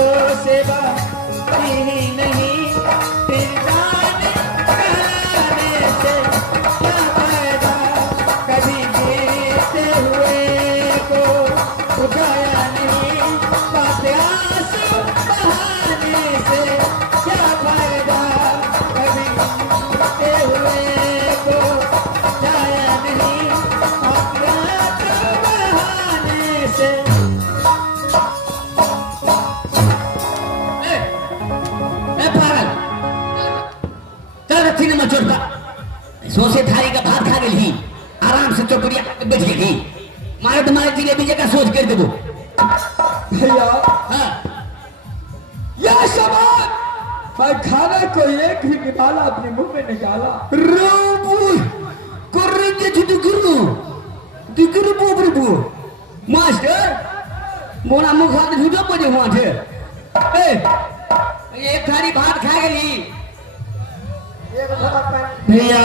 को सेवा ही नहीं, फिर गाने गाने से क्या फायदा, कभी गिरते हुए को उठाया नहीं, बातें आंसू बहाने से क्या फायदा, कभी गिरते हुए को उठाया नहीं, बातें आंसू बहाने से। सोचे थारी का भात खा गई, आराम से चौकड़िया बैठ गई, मारे तुम्हारे जिलेबी जगह सोच कर देबो। भैया हाँ यह सामान मैं खाना को एक ही निकाला, अपने मुंह में निकाला। रोबू कोर्रे जुदु गुरु दिगुरु बोबरबू मास्टर मोना मुख हाथ झूठो बजे हुआ थे। एक थारी भात खा गई भैया,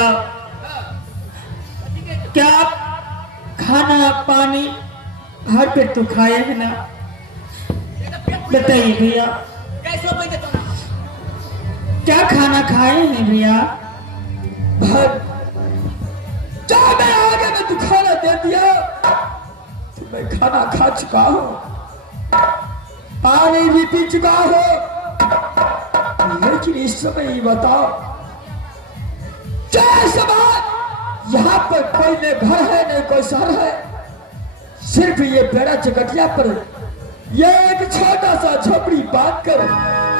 क्या आप खाना पानी हर पेट तो खाए है ना, बताइए भैया कैसे बैठे तुम? क्या खाना खाए हैं भैया? क्या मैं आगे में तू खाना दे दिया, तो मैं खाना खा चुका हूँ, पानी भी पी चुका हूँ, लेकिन इस समय ही बताओ क्या सवाल, यहाँ पर कोई न घर है न कोई शहर है, सिर्फ ये पेड़ा चकटिया पर ये एक छोटा सा झोपड़ी बांध कर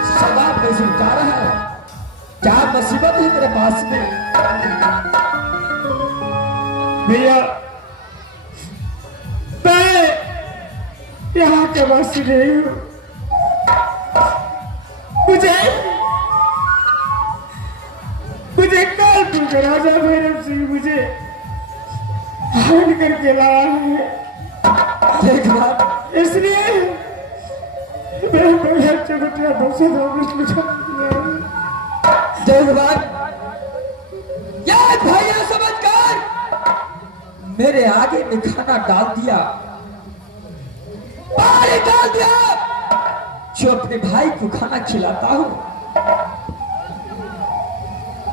सदा में सुलझा रहा है। क्या मुसीबत है तेरे पास में? भैया मैं यहाँ के वासी नहीं हूँ, मुझे कानपुर का राजा भैरव सिंह मुझे हरण करके लाया है, इसलिए मैं भैया चकटिया दूसरे भैया समझ कर मेरे आगे में खाना डाल दिया, पानी डाल दिया, जो अपने भाई को खाना खिलाता हूँ।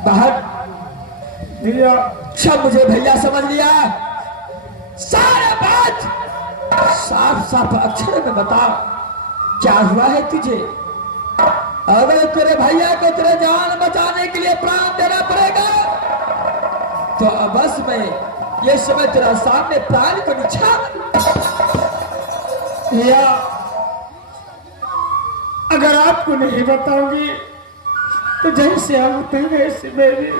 बाहर भैया सब मुझे भैया समझ लिया, सारा बात साफ साफ अक्षर में बता, क्या हुआ है तुझे? अगर तेरे भैया को तेरे जान बचाने के लिए प्राण देना पड़ेगा तो बस मैं ये समय तेरा सामने प्राण को निछावर। भैया अगर आपको नहीं बताऊंगी तो जैसे आप बताएंगे ऐसे मेरी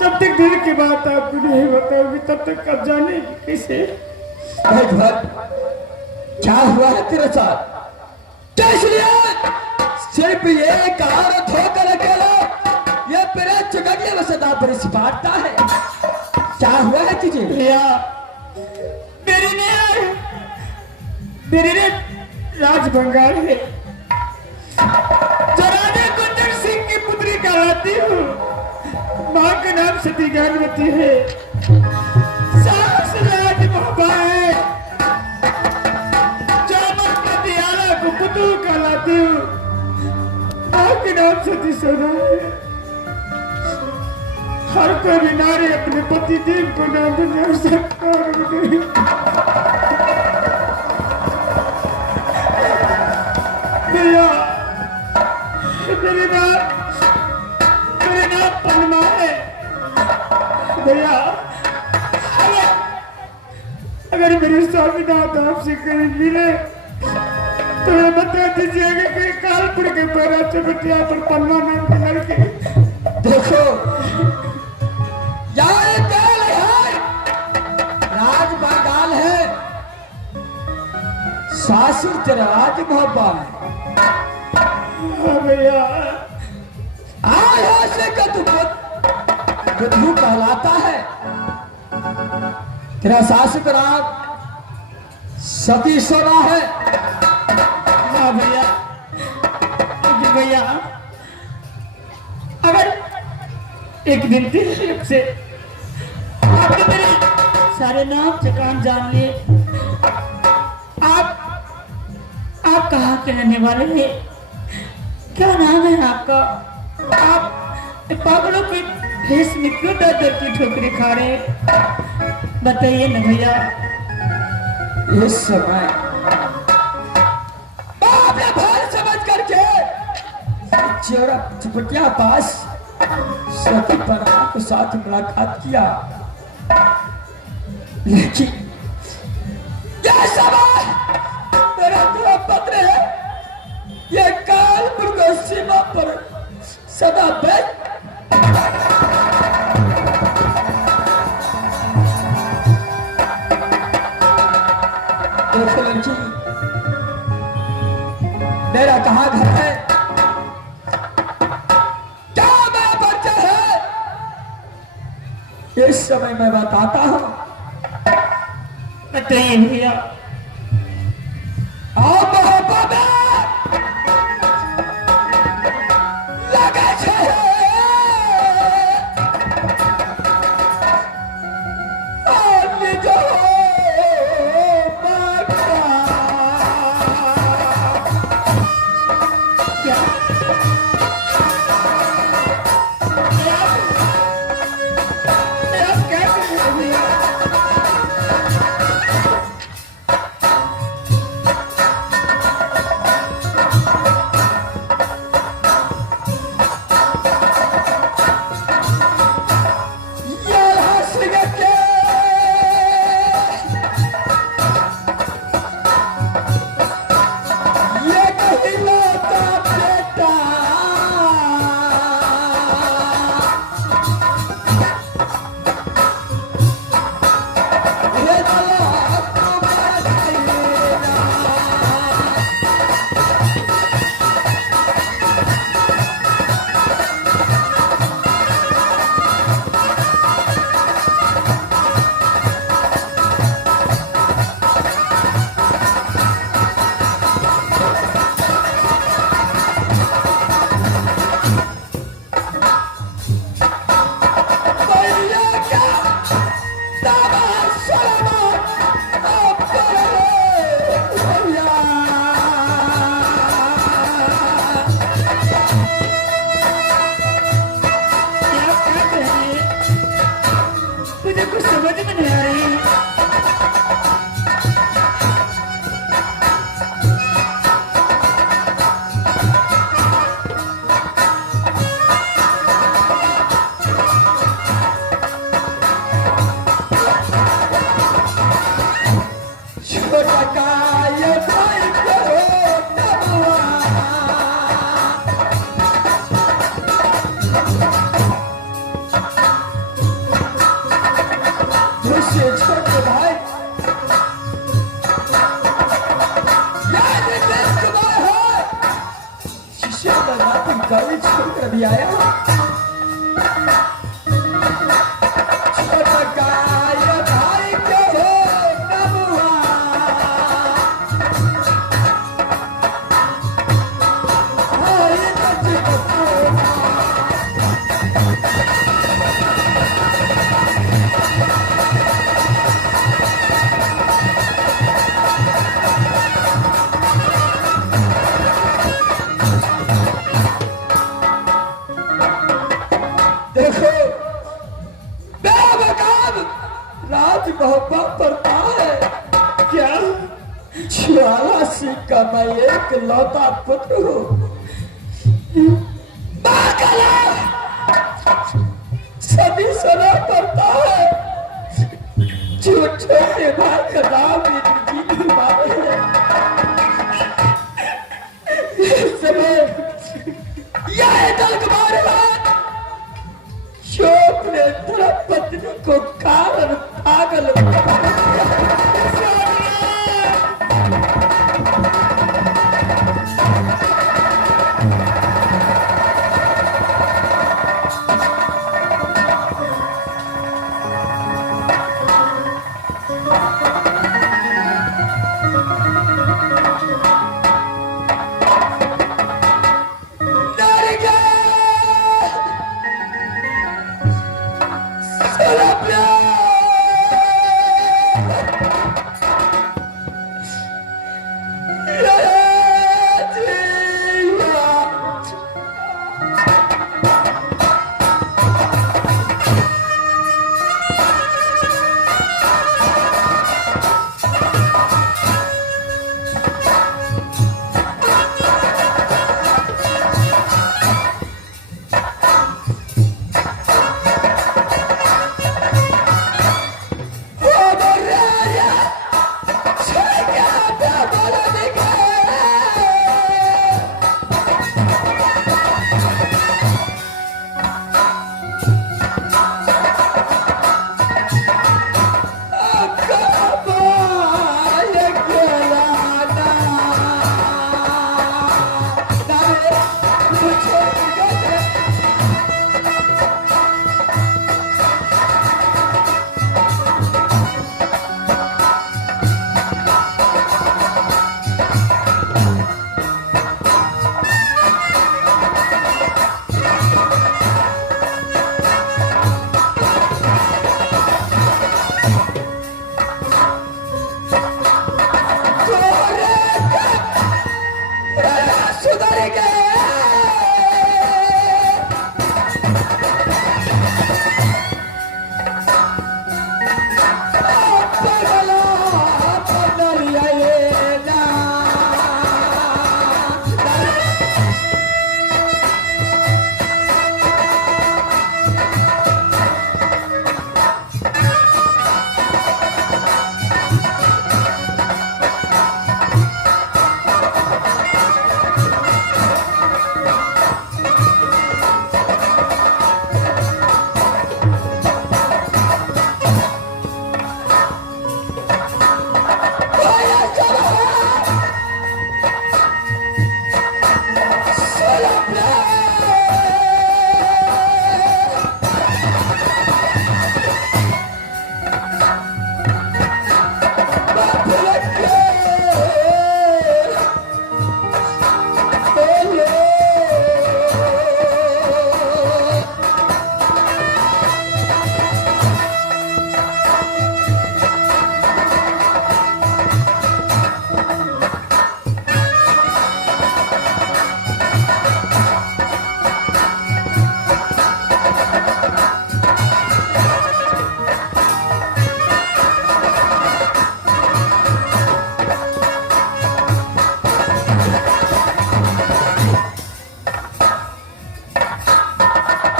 जब तक दिल की बात आपको नहीं बताऊंगी तब तक आप जाने कैसे? क्या हुआ है तेरे साथ? सिर्फ ये कहावत होकर अकेला ये पेड़ा चुगलिया में सदा पर बांटता है। क्या हुआ है तुझे? भैया मेरी ने राज बंगाल है, जो राजा कुंदन सिंह की पुत्री कहलाती हूँ, माँ का नाम सती ज्ञानवती है, सास राज बाबा है, जामन पतियाला को पुतू कहलाती हूँ, माँ का नाम सती सोना है। हर कोई भी नारी अपने पति देव को नाम बना सकता भैया मेरी नाम पनमा है। भैया अगर मेरे स्वामीनाथ आपसे कहीं मिले तो मैं बता दीजिएगा कि कानपुर के पेड़ा चकटिया पर पन्ना नाम के लड़के देखो राज बागाल है, सासुर तेरा राज भोपाल है। भैया से का तू बुद्धू कहलाता है, तेरा सासु का नाम सती सोना है। हाँ भैया भैया अगर एक दिन से आपने मेरे सारे नाम ठिकान जान लिए, आप आप कहाँ के रहने वाले हैं? क्या नाम है आपका? आप पागलों के भेष में क्यों दर दर की ठोकरें खा रहे हैं? बताइए ना भैया। इस समय मैं अपने भाई समझ करके चोरा चुपटिया पास सती परमा के साथ मुलाकात किया, लेकिन यह समय मेरा जो पत्र है ये कानपुर की सीमा पर सदा बैठ देखो लड़की, मेरा कहाँ घर है, क्या मेरा बच्चा है, इस समय मैं बताता हूँ। बताइए भैया। आओ मोहब्बत लगे छे आने जो मक्का। क्या आप क्या कर रहे हैं भैया? ये हंसने के ये कहिलाता बेटा ये दला तुम्हारा भैया क्या दादा सलामत आप भैया। क्या क्या कर रहे हैं? मुझे कुछ समझ में नहीं आ रही है। छोटा काय भाई करो नमवा दूसरे छोटे भाई याद तुम्हारा है शिष्य बनाती गाड़ी छोड़कर भी आया। छोटा काय भाई करो नमवा हाय बच्चे को देखो बेबकाब राज मोहब्बत पड़ता है क्या? ज्वाला सिंह का मैं एक लौता पुत्र हूँ। बागला सभी सुना पड़ता है जो छोटे भाई का नाम इंद्रजीत मारे है। इस समय यह दलगमार जो अपने धर्मपत्नी को कारण पागल जाएंगे। पगला पगलिया ये ना। भैया चलो चलो बाप लगे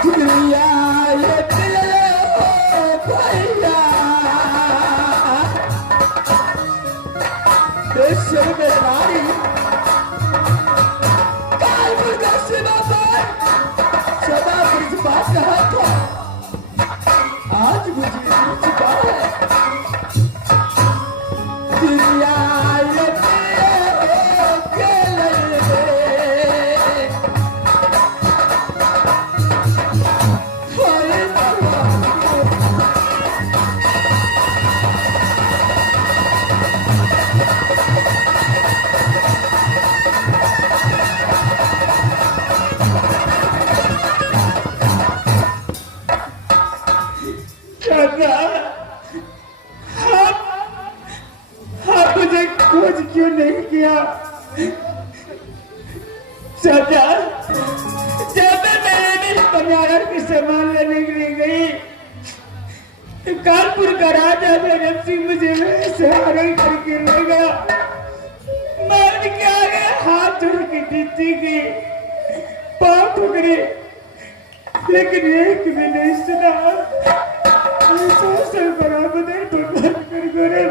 दुनिया ये दिल हो भैया देश में नारी कानपुर का सीमा पर सदा ब्रजपात कहा था आज मुझे मिल चुका है दुनिया ये दिल हो के मुझे खोज क्यों नहीं किया सरदार? जब मैं मेरे बनारस की सामान लेने के लिए गई तो कानपुर का राजा भगत सिंह मुझे सहारा करके ले गया। मैं उनके आगे हाथ जोड़ के दीदी की पाँव ठुकरे लेकिन एक भी नहीं सुना। बराबर भगवान कर गोरे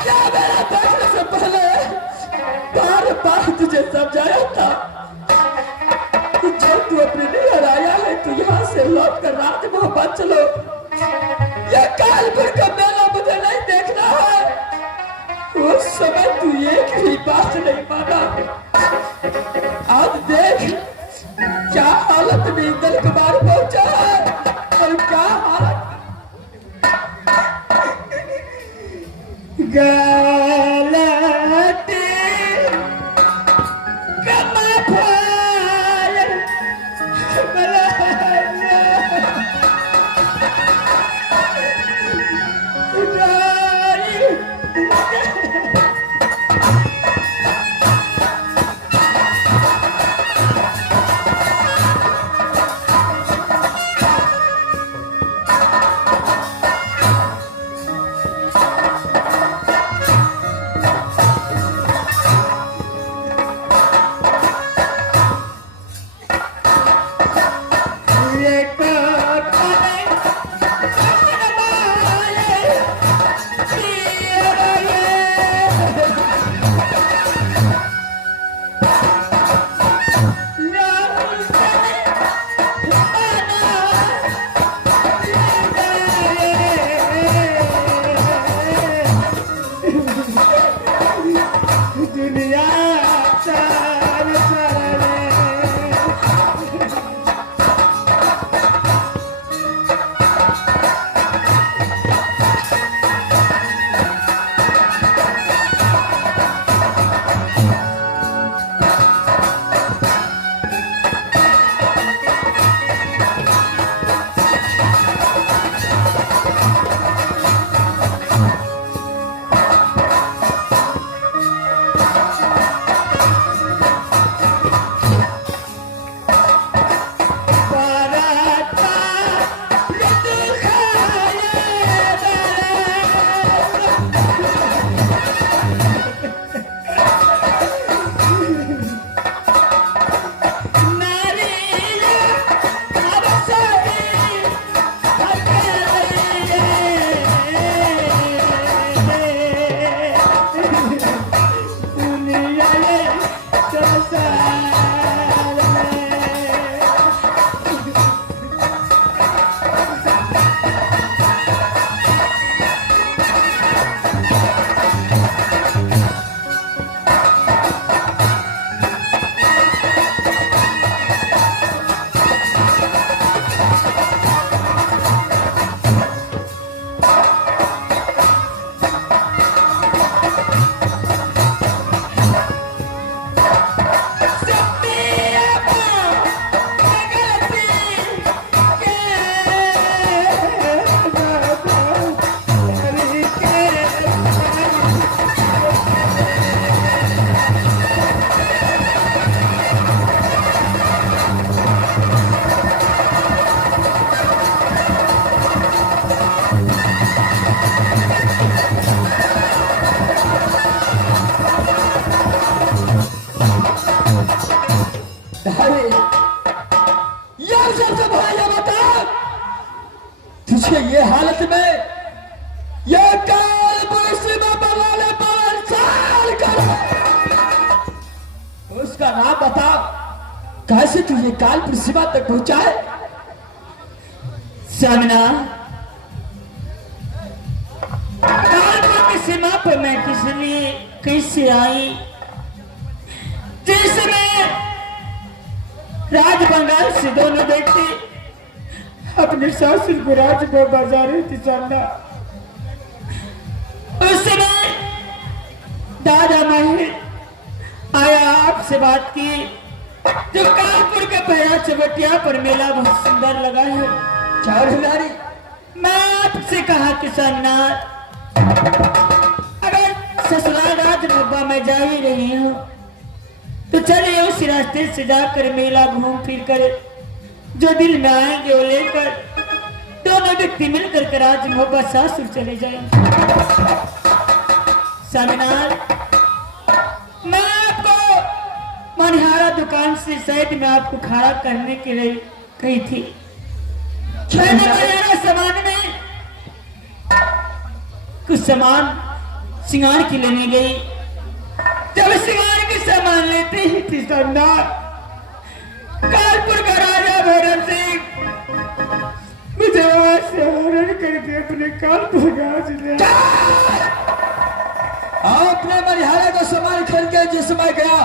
क्या मेरा देखने से पहले बार बार तुझे समझाया था कि जब तू अपने नियर आया है तो यहाँ से लौट कर रात मोहब्बत चलो। यह कानपुर का मेला मुझे नहीं देखना है। उस समय तू एक ही बात नहीं माना। अब देख क्या हालत में दिल कुमार पहुंचा है और क्या हालत गलती कमा फायर बता कैसे तुझे कानपुर सीमा तक पहुंचा है? सामना कानपुर की सीमा पर मैं किस लिए कैसे आई? जिस समय राज बंगाल से दोनों व्यक्ति अपने सासुर को राज में बजा रही थी सामना, उस समय दादा महल आया, आपसे बात की। जो कानपुर के पहरा चवटिया पर मेला बहुत सुंदर लगा है। चारुलारी, मैं आपसे कहा कि सोमनाथ, अगर ससुराल राज डब्बा में जा ही रही हूँ तो चलिए उसी रास्ते से जाकर मेला घूम फिर कर जो दिल में आएंगे वो लेकर दोनों व्यक्ति मिलकर के राज मोहब्बत सासुर चले जाएंगे। सोमनाथ, मैं आपको मनिहारा दुकान से साइड में आपको खड़ा करने के लिए कही थी। मैंने मनिहारा सामान में कुछ सामान सिंगार की लेने गई। जब सिंगार के सामान लेते ही थी सोमनाथ, कानपुर का राजा भैरव सिंह मुझे वहां से हरण करके अपने कानपुर राज ले अपने मनिहारे का सामान खरीद के जिस समय गया